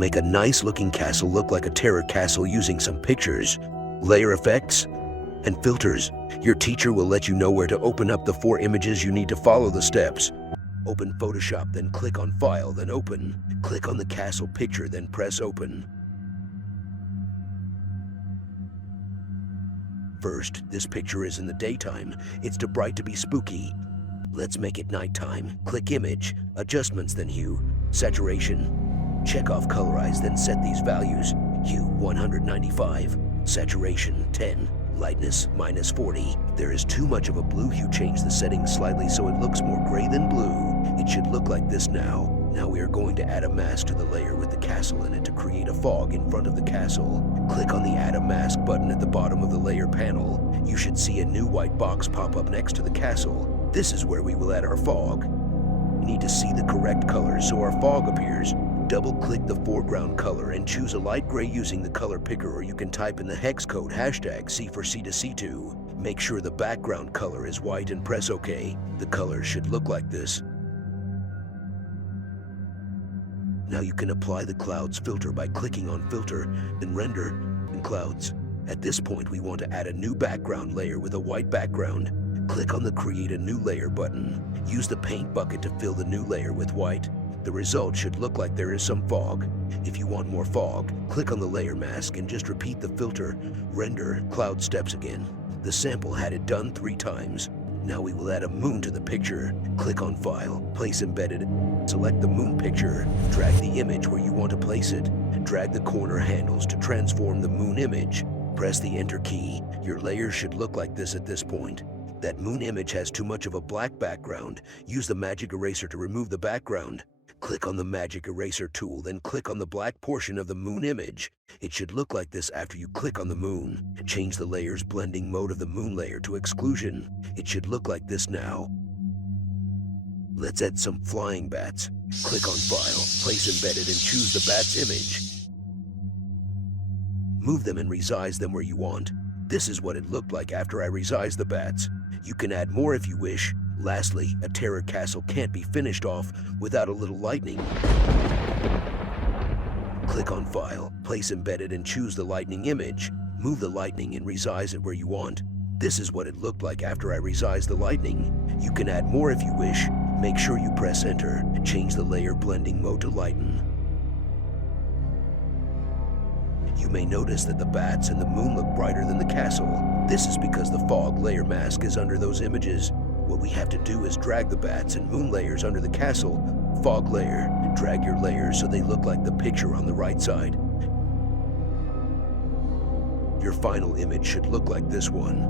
make a nice looking castle look like a terror castle using some pictures, layer effects, and filters. Your teacher will let you know where to open up the 4 images. You need to follow the steps. Open Photoshop, then click on File, then Open. Click on the castle picture, then press Open. First, this picture is in the daytime. It's too bright to be spooky. Let's make it nighttime. Click Image, Adjustments, then Hue, Saturation. Check off Colorize, then set these values. Hue 195, Saturation 10, Lightness -40. There is too much of a blue hue. Change the settings slightly so it looks more gray than blue. It should look like this now. Now we are going to add a mask to the layer with the castle in it to create a fog in front of the castle. Click on the Add a Mask button at the bottom of the layer panel. You should see a new white box pop up next to the castle. This is where we will add our fog. We need to see the correct colors so our fog appears. Double-click the foreground color and choose a light gray using the color picker, or you can type in the hex code #C4C2C2. Make sure the background color is white and press OK. The colors should look like this. Now you can apply the clouds filter by clicking on Filter, then Render, and Clouds. At this point, we want to add a new background layer with a white background. Click on the Create a New Layer button. Use the paint bucket to fill the new layer with white. The result should look like there is some fog. If you want more fog, click on the layer mask and just repeat the filter, render, cloud steps again. The sample had it done 3 times. Now we will add a moon to the picture. Click on File, Place Embedded. Select the moon picture. Drag the image where you want to place it. Drag the corner handles to transform the moon image. Press the Enter key. Your layer should look like this at this point. That moon image has too much of a black background. Use the magic eraser to remove the background. Click on the magic eraser tool, then click on the black portion of the moon image. It should look like this after you click on the moon. Change the layer's blending mode of the moon layer to exclusion. It should look like this now. Let's add some flying bats. Click on File, Place Embedded, and choose the bat's image. Move them and resize them where you want. This is what it looked like after I resized the bats. You can add more if you wish. Lastly, a terror castle can't be finished off without a little lightning. Click on File, Place Embedded, and choose the lightning image. Move the lightning and resize it where you want. This is what it looked like after I resized the lightning. You can add more if you wish. Make sure you press Enter. Change the layer blending mode to lighten. You may notice that the bats and the moon look brighter than the castle. This is because the fog layer mask is under those images. What we have to do is drag the bats and moon layers under the castle fog layer. Drag your layers so they look like the picture on the right side. Your final image should look like this one.